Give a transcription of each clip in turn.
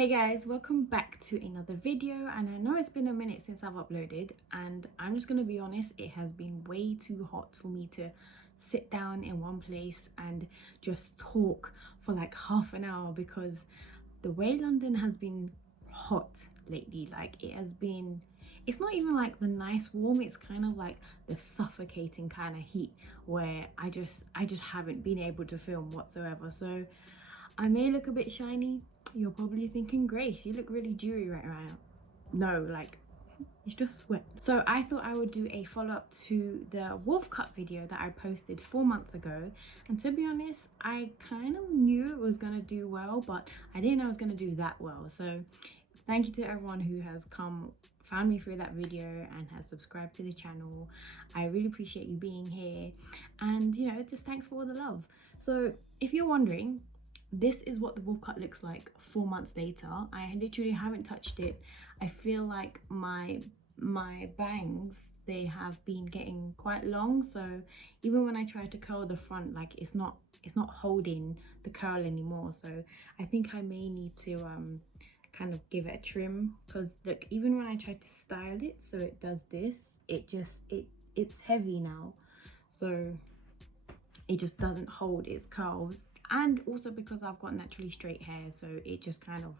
Hey guys, welcome back to another video, and I know it's been a minute since I've uploaded, and I'm just gonna be honest, it has been way too hot for me to sit down in one place and just talk for like half an hour because the way London has been hot lately, like it's not even like the nice warm, it's kind of like the suffocating kind of heat where I just haven't been able to film whatsoever. So I may look a bit shiny. You're probably thinking, Grace, you look really dewy right now. No, like, it's just sweat. So I thought I would do a follow-up to the wolf cut video that I posted 4 months ago. And to be honest, I kind of knew it was gonna do well, but I didn't know it was gonna do that well. So thank you to everyone who has found me through that video and has subscribed to the channel. I really appreciate you being here, and just thanks for all the love. So if you're wondering, this is what the wolf cut looks like 4 months later. I literally haven't touched it. I feel like my bangs, they have been getting quite long, so even when I try to curl the front, like it's not holding the curl anymore. So I think I may need to kind of give it a trim, because look, even when I try to style it so it does this, it's heavy now, so it just doesn't hold its curls. And also because I've got naturally straight hair, so it just kind of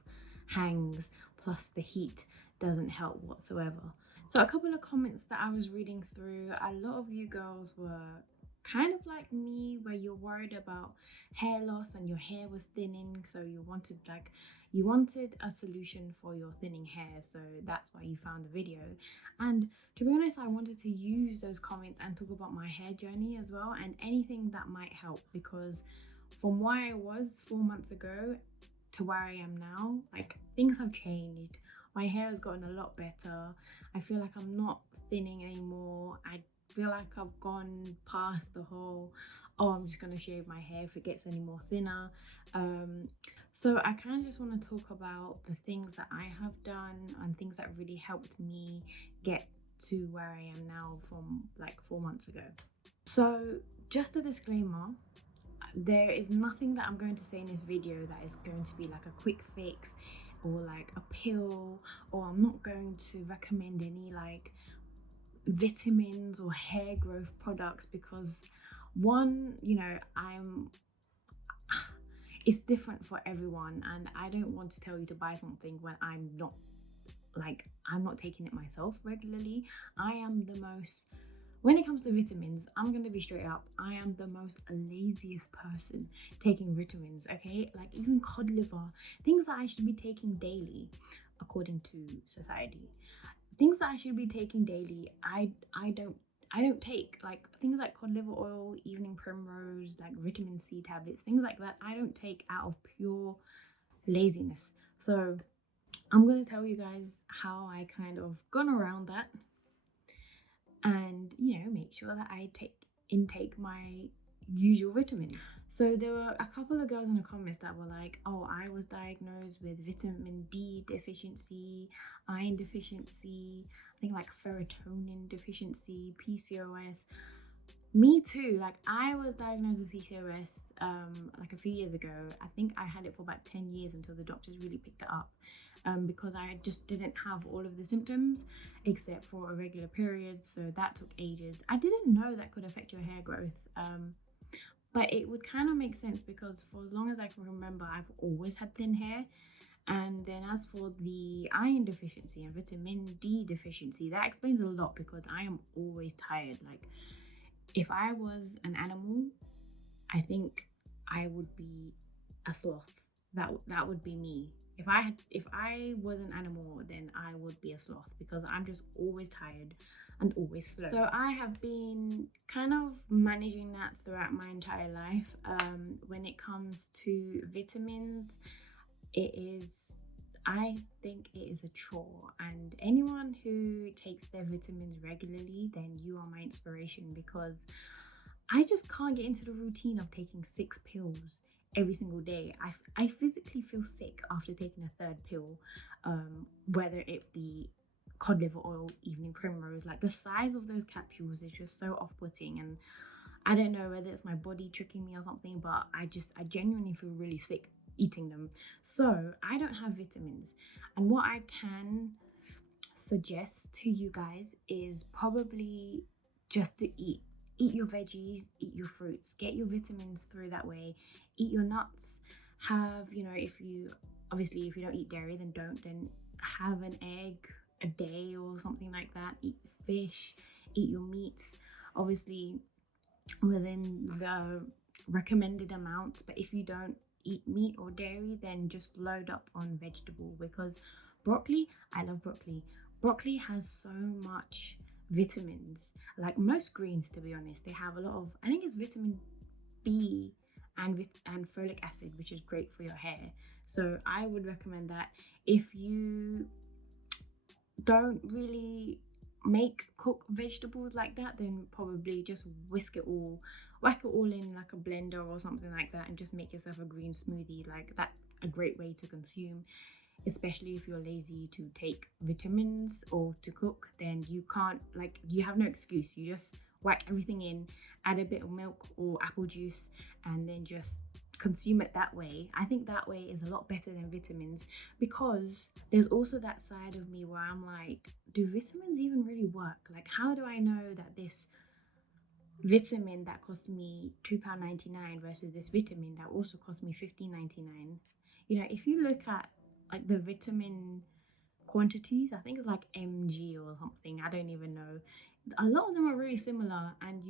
hangs, plus the heat doesn't help whatsoever. So a couple of comments that I was reading through, a lot of you girls were kind of like me, where you're worried about hair loss and your hair was thinning, so you wanted a solution for your thinning hair, so that's why you found the video. And to be honest, I wanted to use those comments and talk about my hair journey as well, and anything that might help, because from where I was 4 months ago to where I am now, like, things have changed. My hair has gotten a lot better. I feel like I'm not thinning anymore. I feel like I've gone past the whole, oh, I'm just gonna shave my hair if it gets any more thinner. So I kind of just want to talk about the things that I have done and things that really helped me get to where I am now from like 4 months ago. So just a disclaimer, there is nothing that I'm going to say in this video that is going to be like a quick fix or like a pill, or I'm not going to recommend any like vitamins or hair growth products, because one, it's different for everyone, and I don't want to tell you to buy something when I'm not taking it myself regularly. I am the most, when it comes to vitamins, I'm gonna be straight up, I am the most laziest person taking vitamins, okay? Like even cod liver, things that I should be taking daily according to society. Things that I should be taking daily, I don't take, like things like cod liver oil, evening primrose, like vitamin C tablets, things like that. I don't take out of pure laziness. So I'm going to tell you guys how I kind of gone around that, and make sure that I intake my usual vitamins. So there were a couple of girls in the comments that were like, oh, I was diagnosed with vitamin D deficiency, iron deficiency, I think like serotonin deficiency, PCOS. Me too. Like I was diagnosed with PCOS like a few years ago. I think I had it for about 10 years until the doctors really picked it up, because I just didn't have all of the symptoms except for irregular periods, so that took ages. I didn't know that could affect your hair growth, but it would kind of make sense because for as long as I can remember, I've always had thin hair. And then as for the iron deficiency and vitamin D deficiency, that explains a lot, because I am always tired. Like if I was an animal, I think I would be a sloth. That would be me. If I was an animal, then I would be a sloth, because I'm just always tired and always slow. So I have been kind of managing that throughout my entire life. When it comes to vitamins, I think it is a chore, and anyone who takes their vitamins regularly, then you are my inspiration, because I just can't get into the routine of taking 6 pills every single day. I physically feel sick after taking a third pill, whether it be cod liver oil, evening primrose. Like the size of those capsules is just so off-putting, and I don't know whether it's my body tricking me or something, but I genuinely feel really sick eating them. So I don't have vitamins, and what I can suggest to you guys is probably just to eat your veggies, eat your fruits, get your vitamins through that way, eat your nuts, have, you know, if you obviously if you don't eat dairy, then don't, then have an egg a day or something like that, eat fish, eat your meats, obviously within the recommended amounts. But if you don't eat meat or dairy, then just load up on vegetable, because broccoli, I love broccoli. Broccoli has so much vitamins, like most greens, to be honest. They have a lot of, I think it's vitamin B and folic acid, which is great for your hair. So I would recommend that. If you don't really cook vegetables like that, then probably just whack it all in like a blender or something like that, and just make yourself a green smoothie. Like, that's a great way to consume, especially if you're lazy to take vitamins or to cook. Then you can't, like, you have no excuse. You just whack everything in, add a bit of milk or apple juice, and then just consume it that way. I think that way is a lot better than vitamins, because there's also that side of me where I'm like, do vitamins even really work? Like, how do I know that this vitamin that cost me £2.99 versus this vitamin that also cost me £15.99? You know, if you look at like the vitamin quantities, I think it's like mg or something, I don't even know, a lot of them are really similar, and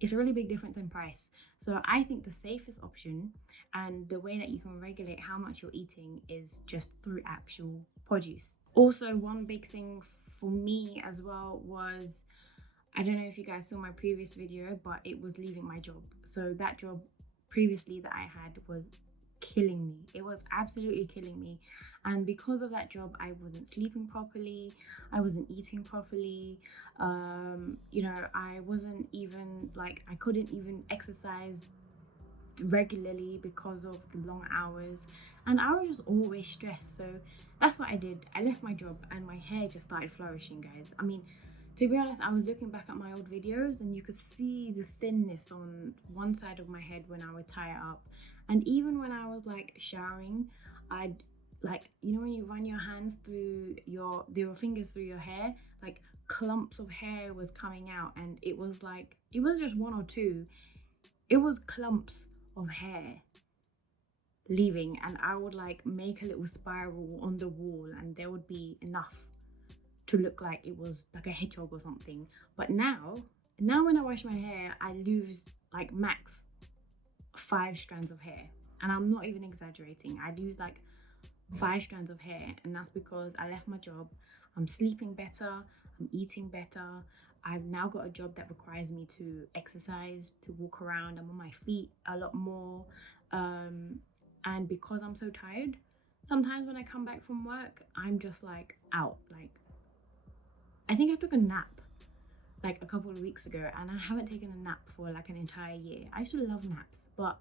it's a really big difference in price. So I think the safest option, and the way that you can regulate how much you're eating, is just through actual produce. Also, one big thing for me as well was, I don't know if you guys saw my previous video, but it was leaving my job. So that job previously that I had was killing me. It was absolutely killing me. And because of that job, I wasn't sleeping properly, I wasn't eating properly, you know, I wasn't even like, I couldn't even exercise regularly because of the long hours, and I was just always stressed. So that's what I did. I left my job and my hair just started flourishing, guys. I mean, to be honest, I was looking back at my old videos and you could see the thinness on one side of my head when I would tie it up. And even when I was like showering, I'd, like, you know, when you run your hands through your fingers through your hair, like clumps of hair was coming out, and it was like, it wasn't just one or two, it was clumps of hair leaving, and I would like make a little spiral on the wall and there would be enough to look like it was like a hedgehog or something. But now when I wash my hair, I lose like max 5 strands of hair, and I'm not even exaggerating. I lose like 5 strands of hair, and that's because I left my job. I'm sleeping better, I'm eating better, I've now got a job that requires me to exercise, to walk around, I'm on my feet a lot more, and because I'm so tired, sometimes when I come back from work, I'm just like out. Like, I think I took a nap like a couple of weeks ago, and I haven't taken a nap for like an entire year. I used to love naps, but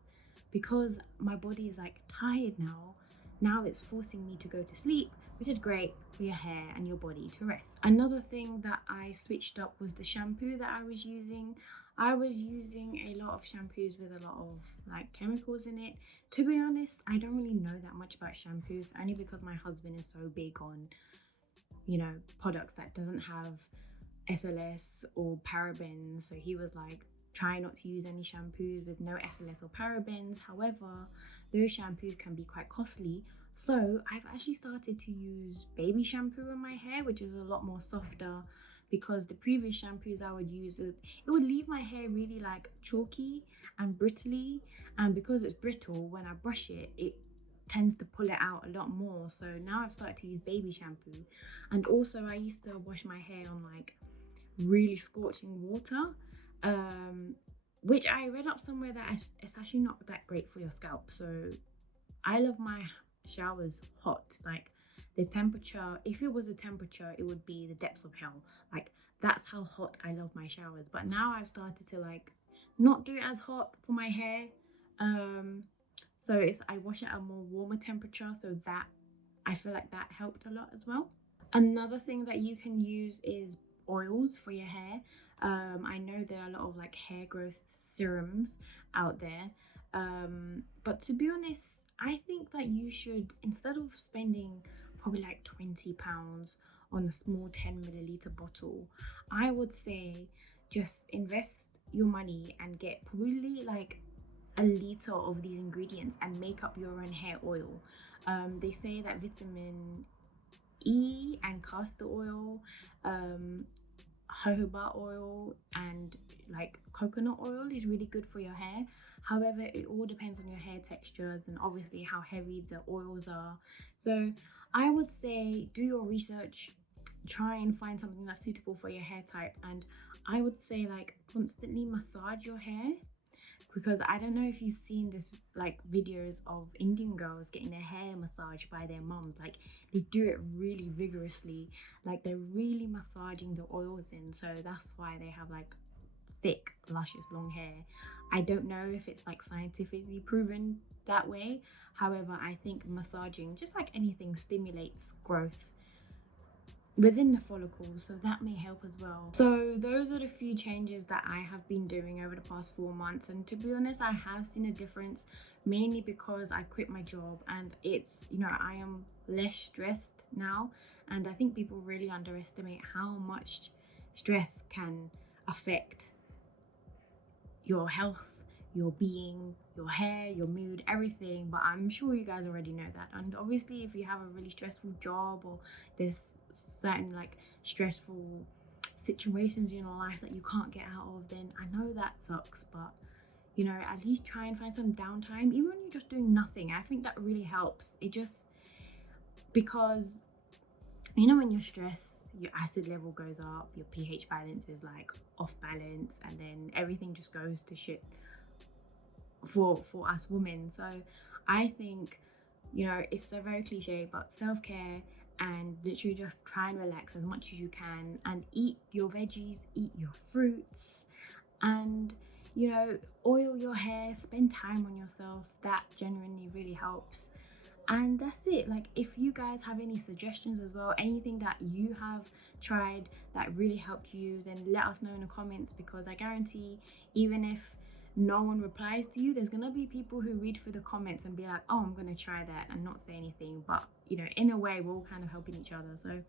because my body is like tired now it's forcing me to go to sleep, which is great for your hair and your body to rest. Another thing that I switched up was the shampoo that I was using. I was using a lot of shampoos with a lot of like chemicals in it. To be honest, I don't really know that much about shampoos, only because my husband is so big on, you know, products that doesn't have SLS or parabens. So he was like, try not to use any shampoos with no SLS or parabens. However, those shampoos can be quite costly. So I've actually started to use baby shampoo in my hair, which is a lot more softer, because the previous shampoos I would use, it would leave my hair really like chalky and brittly. And because it's brittle, when I brush it, it tends to pull it out a lot more. So now I've started to use baby shampoo. And also I used to wash my hair on like really scorching water, which I read up somewhere that it's actually not that great for your scalp. So I love my showers hot. Like, the temperature, if it was a temperature, it would be the depths of hell. Like, that's how hot I love my showers. But now I've started to like not do it as hot for my hair, so I wash it at a more warmer temperature, so that I feel like that helped a lot as well. Another thing that you can use is oils for your hair. I know there are a lot of like hair growth serums out there. But to be honest, I think that you should, instead of spending probably like £20 on a small 10 milliliter bottle, I would say just invest your money and get probably like a liter of these ingredients and make up your own hair oil. They say that vitamin E and castor oil, jojoba oil, and like coconut oil is really good for your hair. However, it all depends on your hair textures and obviously how heavy the oils are. So I would say do your research, try and find something that's suitable for your hair type, and I would say like constantly massage your hair, because I don't know if you've seen this like videos of Indian girls getting their hair massaged by their mums. Like they do it really vigorously, like they're really massaging the oils in, so that's why they have like thick luscious long hair. I don't know if it's like scientifically proven that way. However, I think massaging, just like anything, stimulates growth within the follicles, so that may help as well. So those are the few changes that I have been doing over the past 4 months, and to be honest, I have seen a difference, mainly because I quit my job and it's, you know, I am less stressed now, and I think people really underestimate how much stress can affect your health, your being, your hair, your mood, everything. But I'm sure you guys already know that. And obviously, if you have a really stressful job or there's certain like stressful situations in your life that you can't get out of, then I know that sucks. But you know, at least try and find some downtime, even when you're just doing nothing. I think that really helps. It just, because you know, when you're stressed, your acid level goes up, your pH balance is like off balance, and then everything just goes to shit for us women. So I think, you know, it's so very cliche, but self-care, and literally just try and relax as much as you can and eat your veggies, eat your fruits, and you know, oil your hair, spend time on yourself. That genuinely really helps. And that's it. Like, if you guys have any suggestions as well, anything that you have tried that really helped you, then let us know in the comments, because I guarantee, even if no one replies to you, there's gonna be people who read through the comments and be like, oh, I'm gonna try that, and not say anything. But you know, in a way, we're all kind of helping each other. So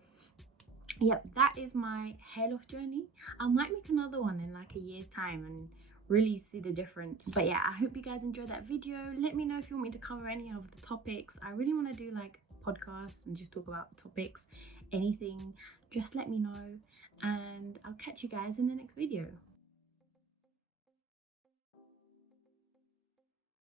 yep, that is my hair loss journey. I might make another one in like a year's time and really see the difference. But yeah, I hope you guys enjoyed that video. Let me know if you want me to cover any of the topics. I really want to do like podcasts and just talk about topics, anything. Just let me know, and I'll catch you guys in the next video.